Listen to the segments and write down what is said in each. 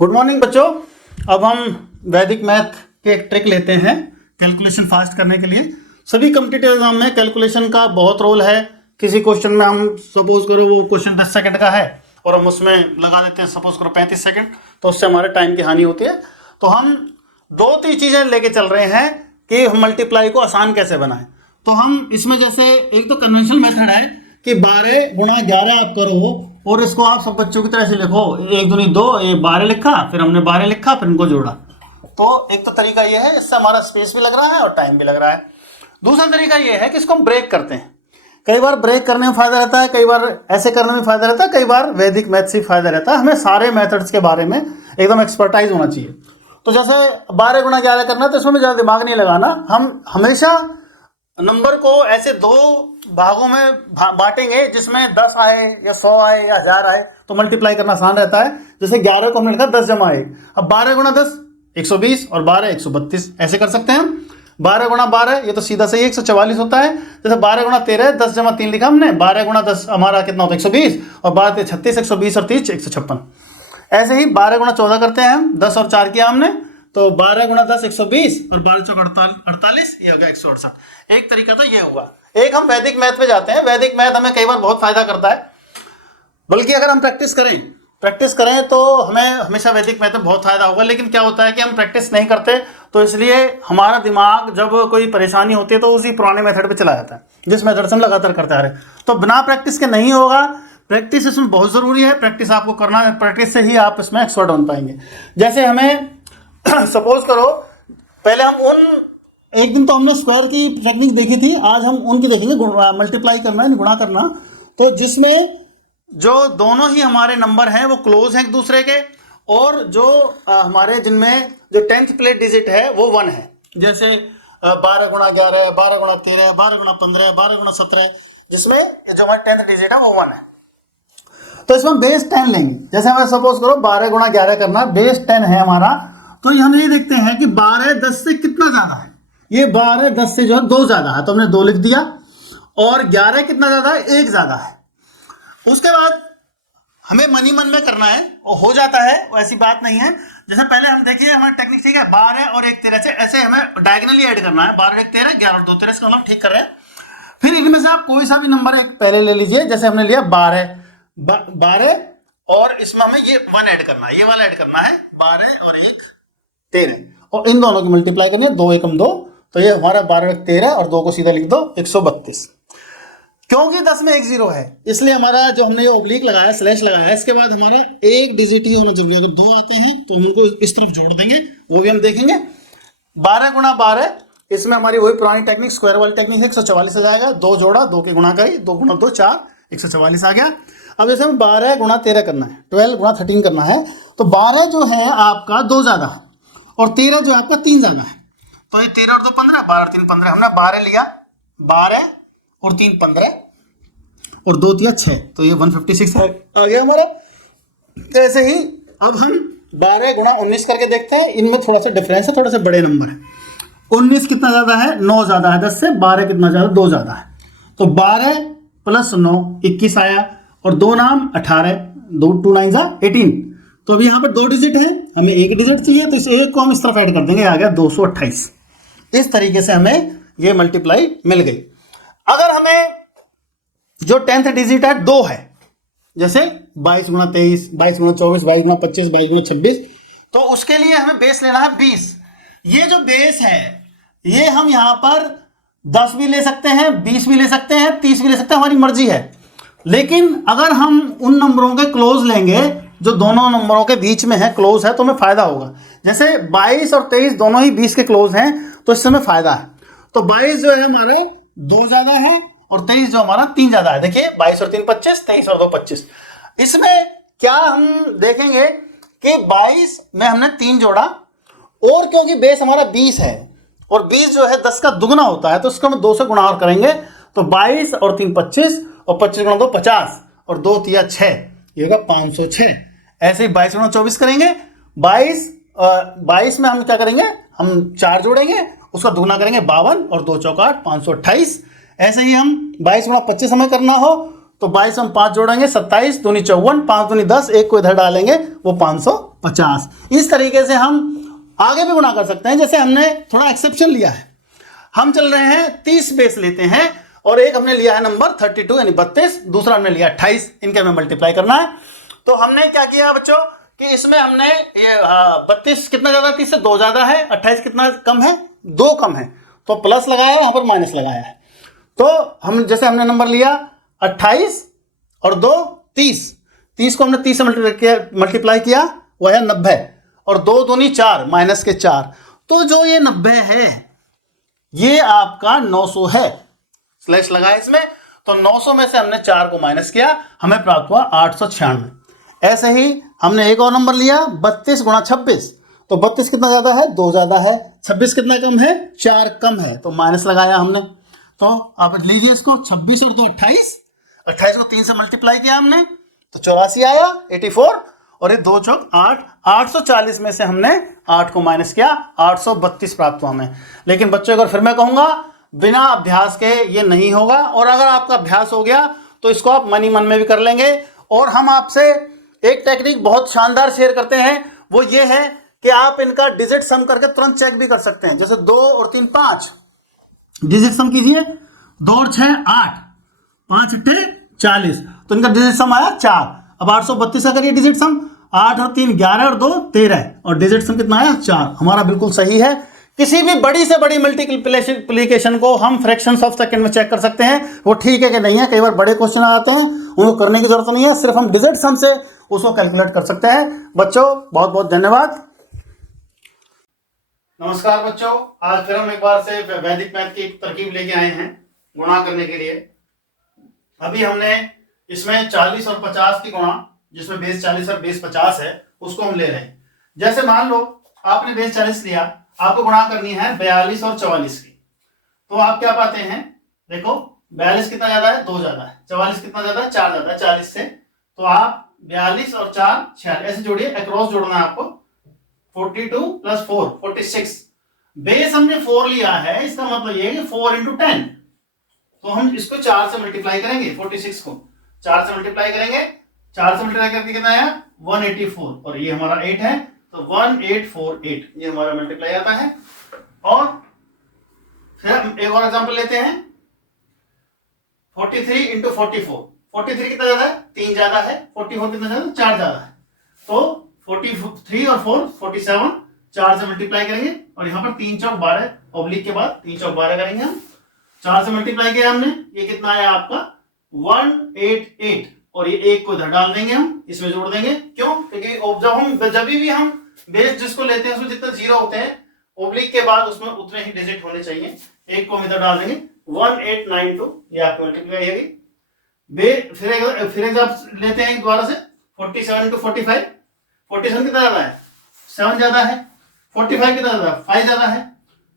Good morning बच्चों। अब हम वैदिक मैथ के एक ट्रिक लेते हैं कैलकुलेशन फास्ट करने के लिए। सभी कॉम्पिटिटिव एग्जाम में कैलकुलेशन का बहुत रोल है। किसी क्वेश्चन में हम सपोज करो वो क्वेश्चन 10 सेकंड का है और हम उसमें लगा देते हैं सपोज करो 35 सेकंड, तो उससे हमारे टाइम की हानि होती है। तो हम 2-3 चीज़ें लेके चल रहे हैं कि हम मल्टीप्लाई को आसान कैसे बनाएं। तो हम इसमें जैसे एक तो कन्वेंशनल मेथड है कि 12 गुणा 11 आप करो और इसको आप सब बच्चों की तरह से लिखो, 1 दूनी 2, ये 12 लिखा, फिर हमने 12 लिखा, फिर इनको जोड़ा। तो एक तो तरीका ये है, इससे हमारा स्पेस भी लग रहा है और टाइम भी लग रहा है। दूसरा तरीका ये है कि इसको हम ब्रेक करते हैं। कई बार ब्रेक करने में फायदा रहता है, कई बार ऐसे करने में फायदा रहता है, कई बार वैदिक मैथ से फायदा रहता है। हमें सारे मेथड्स के बारे में एकदम एक्सपर्टाइज होना चाहिए। तो जैसे 12 गुणा 11 करना, तो इसमें भी ज़्यादा दिमाग नहीं लगाना। हम हमेशा नंबर को ऐसे 2 भागों में बांटेंगे जिसमें 10 आए या 100 आए या 1000 आए, तो मल्टीप्लाई करना आसान रहता है। जैसे 11 को हमने लिखा 10 जमा 1, अब 12 गुणा 10 120 और 12 132, ऐसे कर सकते हैं हम। 12 गुणा 12 ये तो सीधा सही 144 होता है। जैसे 12 गुणा 13 10 जमा 3 लिखा हमने, 12 गुणा 10 हमारा कितना होता है 120, और 12 36 120 और 30 156। ऐसे ही 12 गुणा 14 करते हैं हम, 10 और 4 किया हमने, तो 12 गुणा 10 120 और 12 चौक 48, ये हो गया 168। एक तरीका तो ये हुआ। एक हम वैदिक मैथ पे जाते हैं। वैदिक मैथ हमें कई बार बहुत फायदा करता है, बल्कि अगर हम प्रैक्टिस करें तो हमें हमेशा वैदिक मैथ में बहुत फायदा होगा। लेकिन क्या होता है कि हम प्रैक्टिस नहीं करते, तो इसलिए हमारा दिमाग जब कोई परेशानी होती है तो उसी पुराने मेथड पे चला जाता है जिस मेथड से हम लगातार करते आ रहे हैं। तो बिना प्रैक्टिस के नहीं होगा। प्रैक्टिस इसमें बहुत ज़रूरी है, प्रैक्टिस आपको करना है, प्रैक्टिस से ही आप इसमें एक्सपर्ट बन पाएंगे। जैसे हमें सपोज करो पहले हम एक दिन तो हमने स्क्वायर की टेक्निक देखी थी, आज हम उनकी देखेंगे, मल्टीप्लाई करना है, गुणा करना। तो जिसमें जो दोनों ही हमारे नंबर हैं वो क्लोज हैं एक दूसरे के, और जो हमारे जिनमें जो 10th प्लेस डिजिट है वो 1 है। जैसे 12 गुणा 11, 12 गुणा 13, 12 गुणा 15, 12 गुणा 17, जिसमें जो हमारा 10th डिजिट है वो 1 है। तो इसमें बेस 10 लेंगे। जैसे हमें सपोज करो 12 गुणा 11 करना, बेस 10 है हमारा, तो हम ये देखते हैं कि 12 10 से कितना ज्यादा है। ये 12 10 से जो है 2 ज्यादा है, तो हमने 2 लिख दिया। और 11 कितना ज्यादा है, 1 ज्यादा है। उसके बाद हमें मनी मन में करना है, और हो जाता है, ऐसी बात नहीं है। जैसे पहले हम देखिए हमारी टेक्निक ठीक है, 12 और 1 13 से ऐसे हमें डायगोनली ऐड करना है। 12 1 13, 11 और 2 13, इसका मतलब ठीक कर रहे हैं। फिर इनमें से आप कोई सा भी नंबर एक पहले ले लीजिए। जैसे हमने लिया 12 और इसमें हमें ये 1 ऐड करना है, ये वाला ऐड करना है, 12 और 1 13, और इन दोनों की मल्टीप्लाई करनी है, 2 एकम 2, तो ये हमारा 12 13 और 2 को सीधा लिख दो 132। क्योंकि 10 में 1 0 है, इसलिए हमारा जो हमने ये ओब्लिक लगाया, स्लैश लगाया, इसके बाद हमारा एक डिजिट ही होना जरूरी है। अगर 2 आते हैं तो हम उनको इस तरफ जोड़ देंगे, वो भी हम देखेंगे। 12 गुणा 12, इसमें हमारी वही पुरानी टेक्निक, स्क्वायर वाली टेक्निक है, 144 आ जाएगा। 2 जोड़ा, 2 के गुणा करी, 2 गुणा 2 4, 144 आ गया। अब जैसे हमें 12 गुणा 13 करना है, 12 गुणा 13 करना है, तो 12 जो है आपका 2 ज्यादा है और 13 जो है आपका 3 ज्यादा है। तो ये 13 और 2 15, 12 और 3 15, हमने 12 लिया, 12 और 3 15 और 2 3 6, तो ये 156 आ गया हमारा। ऐसे ही अब हम 12 गुणा 19 करके देखते हैं। इनमें थोड़ा सा डिफरेंस है, थोड़ा सा बड़े नंबर है। 19 कितना ज्यादा है, 9 ज्यादा है 10 से। 12 कितना ज्यादा, 2 ज्यादा है। तो 12 प्लस 9 21 आया, और 2 नाम 18, 2 2 9 18। तो अभी यहाँ पर 2 डिजिट है, हमें 1 डिजिट चाहिए, तो इस 1 को हम इस तरफ ऐड कर देंगे, आ गया 228। इस तरीके से हमें ये मल्टीप्लाई मिल गई। अगर हमें जो 10th डिजिट है 2 है, जैसे 22 गुणा 23, 22 गुणा 24, 22 गुणा 25, 22 गुणा 26, तो उसके लिए हमें बेस लेना है 20। ये जो बेस है ये हम यहाँ पर 10 भी ले सकते हैं, 20 भी ले सकते हैं, 30 भी ले सकते हैं, हमारी मर्जी है। लेकिन अगर हम उन नंबरों के क्लोज लेंगे जो दोनों नंबरों के बीच में है, क्लोज है, तो हमें फायदा होगा। जैसे 22 और 23 दोनों ही 20 के क्लोज हैं, तो इससे हमें फायदा है। तो 22 जो है हमारे 2 ज्यादा है, और 23 जो हमारा 3 ज्यादा है। देखिए 22 और 3 25, 23 और 2 25। इसमें क्या हम देखेंगे कि 22 में हमने 3 जोड़ा, और क्योंकि बेस हमारा 20 है और 20 जो है 10 का दुगना होता है, तो उसको हम 2 से गुणा और करेंगे, तो 22 और 3 25, और 25 गुणा 2 50, और 2 3 6, ये होगा 506। ऐसे ही 22 गुणा 24 करेंगे। 22 में हम क्या करेंगे, हम 4 जोड़ेंगे, उसका दुगना करेंगे 52, और 2 चौका 8, 528। ऐसे ही हम 22 गुणा 25 हमें करना हो तो 22 हम 5 जोड़ेंगे 27 दूनी 54, 5 दूनी 10, एक को इधर डालेंगे वो 550। इस तरीके से हम आगे भी गुणा कर सकते हैं। जैसे हमने थोड़ा एक्सेप्शन लिया है, हम चल रहे हैं 30 बेस लेते हैं और एक हमने लिया है नंबर 32 यानी 32, दूसरा हमने लिया 28, इनके हमें मल्टीप्लाई करना है। तो हमने क्या किया बच्चों कि इसमें हमने ये 32 कितना ज्यादा, 30 से 2 ज्यादा है, 28 कितना कम है, 2 कम है, तो प्लस लगाया, यहां पर माइनस लगाया है। तो हम जैसे हमने नंबर लिया 28 और 2 30, 30 को हमने 30 से मल्टीप्लाई किया, वह है 90, और 2 दूनी 4 माइनस के 4, तो जो ये 90 है ये आपका 900 है, स्लैश लगाया इसमें, तो 900 में से हमने 4 को माइनस किया, हमें प्राप्त हुआ 896। ऐसे ही हमने एक और नंबर लिया 32 गुणा 26, तो 32 कितना ज्यादा है, 2 ज्यादा है, 26 कितना कम है, 4 कम है, तो माइनस लगाया हमने। तो आप लीजिए इसको, 26 और 2 28, 28 को 3 से मल्टीप्लाई किया हमने तो 84 आया 84, और ये 2 चौक 8, 840 में से हमने 8 को माइनस किया, 832 प्राप्त हुआ हमें। लेकिन बच्चों अगर फिर मैं कहूंगा बिना अभ्यास के ये नहीं होगा, और अगर आपका अभ्यास हो गया तो इसको आप मन ही मन में भी कर लेंगे। और हम आपसे एक टेक्निक बहुत शानदार शेयर करते हैं, वो ये है कि आप इनका डिजिट सम करके तुरंत चेक भी कर सकते हैं। जैसे 2 और 3 5, डिजिट सम कीजिए, 2 और 6 8, 5 8 40, तो इनका डिजिट सम आया 4। अब 832 का करिए डिजिट सम, 8 और 3 11 और 2 13, और डिजिट सम कितना आया 4, हमारा बिल्कुल सही है। किसी भी बड़ी से बड़ी मल्टीप्लिकेशन को हम फ्रैक्शंस ऑफ सेकंड में चेक कर सकते हैं, वो ठीक है कि नहीं है। कई बार बड़े क्वेश्चन आते हैं, उनको करने की जरूरत नहीं है, सिर्फ हम डिजिट सम से उसको कैलकुलेट कर सकते हैं। बच्चों बहुत बहुत धन्यवाद। नमस्कार बच्चों, आज फिर हम एक बार से वैदिक मैथ की एक तरकीब लेके आए हैं गुणा करने के लिए। अभी हमने इसमें 40 और 50 की गुणा, जिसमें बेस 40 और बेस 50 है, उसको हम ले रहे हैं। जैसे मान लो आपने बेस 40 लिया, आपको गुणा करनी है 42 और 44 की, तो आप क्या पाते हैं, देखो 42 कितना ज्यादा है, 2 ज्यादा है, 44 कितना ज्यादा है, 4 ज्यादा है 40 से, तो आप 42 और 4 46 ऐसे जोड़िए, अक्रॉस जोड़ना है आपको, 42 प्लस 4 46। बेस हमने 4 लिया है, इसका मतलब ये है कि 4 इंटू 10, तो हम इसको 4 से मल्टीप्लाई करेंगे, 46 को 4 से मल्टीप्लाई करेंगे, 4 से मल्टीप्लाई करके कितना आया 184, और ये हमारा 8 है, तो 1848 ये हमारा मल्टीप्लाई आता है। और फिर हम एक और एग्जांपल लेते हैं, 43 इंटू 44, 43 कितना ज्यादा है, 3 ज्यादा है, 44 कितना ज्यादा, 4 ज्यादा है, तो 43 और 4 47, 4 से मल्टीप्लाई करेंगे, और यहाँ पर 3 चौक 12, ऑब्लिक के बाद 3 चौक 12 करेंगे हम, 4 से मल्टीप्लाई किया हमने, ये कितना आया आपका 188, और ये 1 को इधर डाल देंगे, हम इसमें जोड़ देंगे। क्यों? क्योंकि जब भी हम बेस जिसको लेते हैं उसमें जितने जीरो होते हैं, ओब्लिक के बाद उसमें उतने ही डिजिट होने चाहिए, 1 को हम इधर डाल देंगे, 1892 ये आपकी मल्टीप्लाई होगी। फिर एग्जांपल लेते हैं दोबारा से, 47 इंटू 45, 47 कितना ज्यादा है, 7 ज्यादा है, 45 कितना ज्यादा है, 5 ज्यादा है,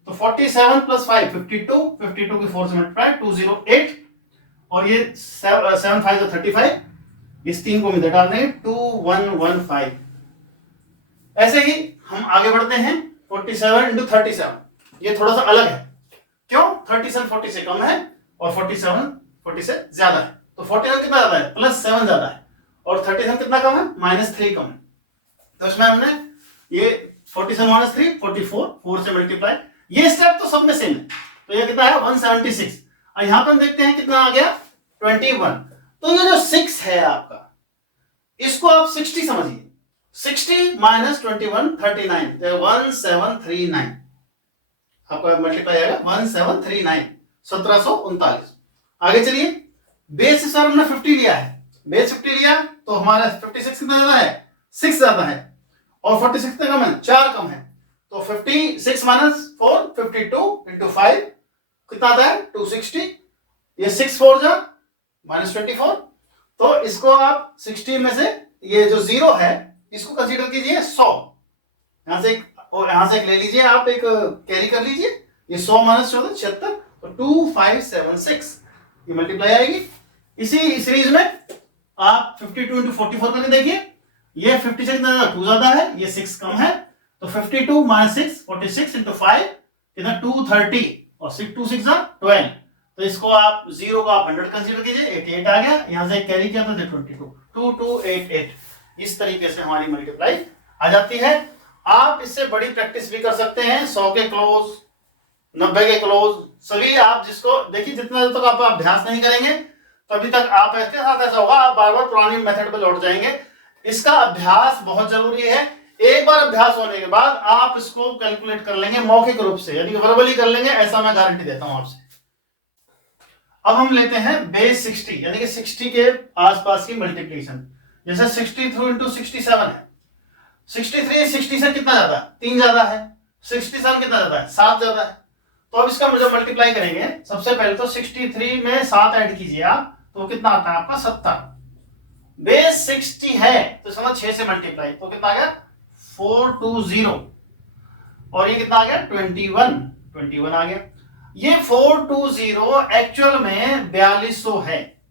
तो 47 प्लस 5 52, 52 की 4 से मल्टीप्लाई 208, और ये 7 5 35, इस 3 को इधर डाल देंगे 2115। ऐसे ही हम आगे बढ़ते हैं, 47 इंटू 37, ये थोड़ा सा अलग है, क्यों, 37 40 से कम है और 47 40 से ज्यादा है, तो 47 कितना ज्यादा है, प्लस 7 ज्यादा है, और 37 कितना कम है, -3 कम है, तो इसमें हमने ये 47 माइनस 3 44, 4 से मल्टीप्लाई, ये स्टेप तो सब में सेम है, तो ये कितना है 176, और यहां पर हम देखते हैं कितना आ गया 21, तो ये जो 6 है आपका, इसको आप 60 समझिए, 60 माइनस 21 39, 1739, आपका मल्टीप्लाई आएगा 1739, 1739। आगे चलिए, बेस सर हमने 50 लिया है, बेस 50 लिया तो हमारा 56 कितना ज्यादा है, 6 ज्यादा है, और 46 कितना कम है, 4 कम है, तो 56 माइनस 4 52 इंटू 5 कितना आता है 260, ये 6 4 जा -24, तो इसको आप 60 में से ये जो 0 है इसको कंसीडर कीजिए 100, यहां से एक ले लीजिए, आप एक कैरी कर लीजिए, ये 100 माइनस 14 76, तो 2576 ये मल्टीप्लाई आएगी। इसी सीरीज में आप 52 इंटू 44 करके देखिए, ये 56 कितना 2 ज्यादा है, ये 6 कम है, तो 52 माइनस 6 46 इंटू 5 कितना 230, और 6 2 6 12, तो इसको आप 0 को आप 100 कंसीडर कीजिए, 88 आ गया, यहां से कैरी किया तो 22, 2288। इस तरीके से हमारी मल्टीप्लाई आ जाती है। आप इससे बड़ी प्रैक्टिस भी कर सकते हैं, 100 के क्लोज, 90 के क्लोज, सभी आप जिसको देखिए, जितना देर तक आप अभ्यास नहीं करेंगे तभी तक आप इसके साथ ऐसा होगा, आप बार बार पुरानी मेथड पे लौट जाएंगे। इसका अभ्यास बहुत जरूरी है। एक बार अभ्यास होने के बाद आप इसको कैलकुलेट कर लेंगे मौखिक रूप से, यानी वर्बली कर लेंगे, ऐसा मैं गारंटी देता हूं आपसे। अब हम लेते हैं बेस 60, यानी कि 60 के आसपास की मल्टीप्लिकेशन। जैसे 63 इंटू 67 है, 63 60 से कितना ज्यादा है? 3 ज्यादा है। 67 कितना ज्यादा है? 7 ज्यादा है। तो अब इसका जब मल्टीप्लाई करेंगे, सबसे पहले तो 63 में 7 ऐड कीजिए आप, तो कितना आता है आपका? 70। बेस 60 है तो समझ 6 से मल्टीप्लाई, तो कितना आ गया? 420। और ये कितना आ गया? 21 आ गया। ये 420 एक्चुअल में 4200 है।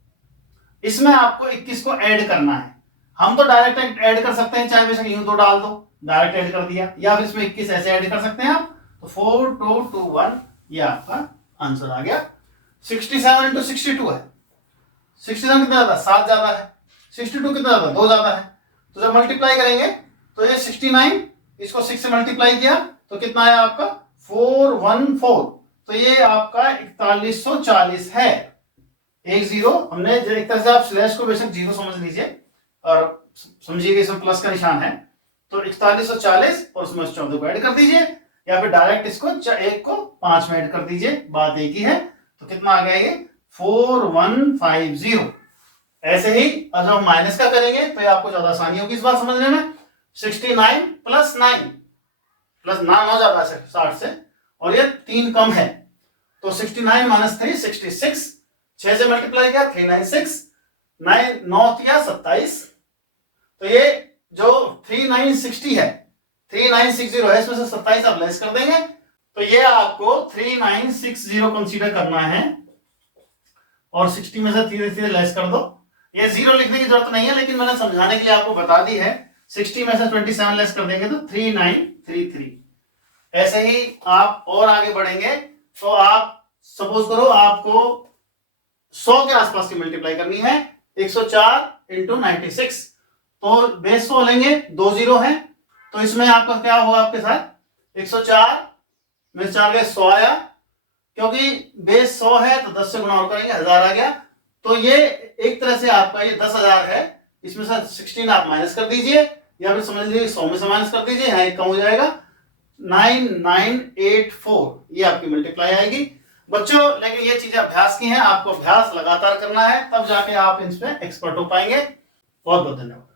इसमें आपको 21 को ऐड करना है। हम तो डायरेक्ट ऐड कर सकते हैं, चाहे बेशक यूं तो डाल दो, डायरेक्ट ऐड कर दिया, या फिर इसमें 21 ऐसे ऐड कर सकते हैं आप। तो 4221 ये आपका आंसर आ गया। 67 इंटू 62 है, 67 कितना ज्यादा? 7 ज्यादा है। 62 कितना ज्यादा? 2 ज्यादा है। तो जब मल्टीप्लाई करेंगे तो ये 69, इसको 6 से मल्टीप्लाई किया तो कितना आया आपका? 414। तो ये आपका 4140 है। 10 हमने एक तरह से आप स्लैश को बेशक 0 समझ लीजिए और समझिए इसमें प्लस का निशान है, तो 4140 और उसमें 14 को ऐड कर दीजिए, या फिर डायरेक्ट इसको 1 को 5 में ऐड कर दीजिए, बात एक ही है। तो कितना आ गया ये? 4150। ऐसे ही अगर हम माइनस का करेंगे तो ये आपको ज्यादा आसानी होगी इस बात समझने में। 69 प्लस 9 प्लस 9 ज्यादा है 60 से, और ये 3 कम है, तो 69 माइनस 3 66। 6 से मल्टीप्लाई किया 396, 9 किया 27। तो ये जो 3960 है, 3960 है, इसमें से 27 आप लेस कर देंगे, तो ये आपको 3960 कंसीडर करना है, और 60 में से धीरे धीरे लेस कर दो। ये 0 लिखने की जरूरत नहीं है, लेकिन मैंने समझाने के लिए आपको बता दी है। 60 में से 27 लेस कर देंगे तो 3933। ऐसे ही आप और आगे बढ़ेंगे तो आप सपोज करो आपको 100 के आसपास की मल्टीप्लाई करनी है। 104 इंटू 96, तो बेस 100 लेंगे, 2 0 है, तो इसमें आपका क्या होगा आपके साथ? 104 में 4 गए 100 आया, क्योंकि बेस 100 है तो 10 से गुणा और करेंगे 1000 आ गया। तो ये एक तरह से आपका ये 10,000 है, इसमें से 16 आप माइनस कर दीजिए, या फिर समझ लीजिए 100 में से माइनस कर दीजिए, यहाँ एक कम हो जाएगा। 9984 ये आपकी मल्टीप्लाई आएगी बच्चों। लेकिन ये चीजें अभ्यास की हैं, आपको अभ्यास लगातार करना है, तब जाके आप इन पे एक्सपर्ट हो पाएंगे। बहुत बहुत धन्यवाद।